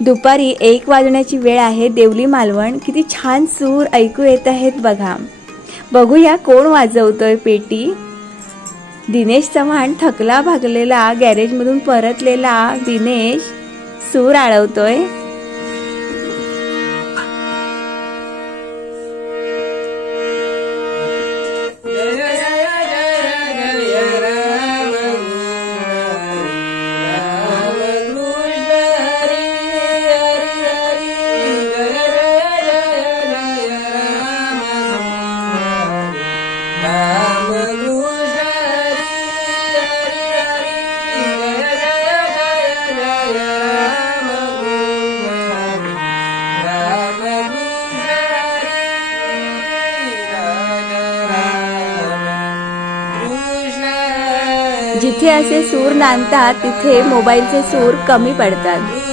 दुपारी 1 वाजण्याची वेळ आहे। देवली मालवण किती छान सूर ऐकू येत आहेत बघा। बघूया कोण वाजवतोय पेटी। दिनेश चव्हाण थकला भागलेला गॅरेजमधून परतलेला दिनेश सूर आळवतोय। जिथे असे सूर नांदतात तिथे मोबाईलचे सूर कमी पडतात।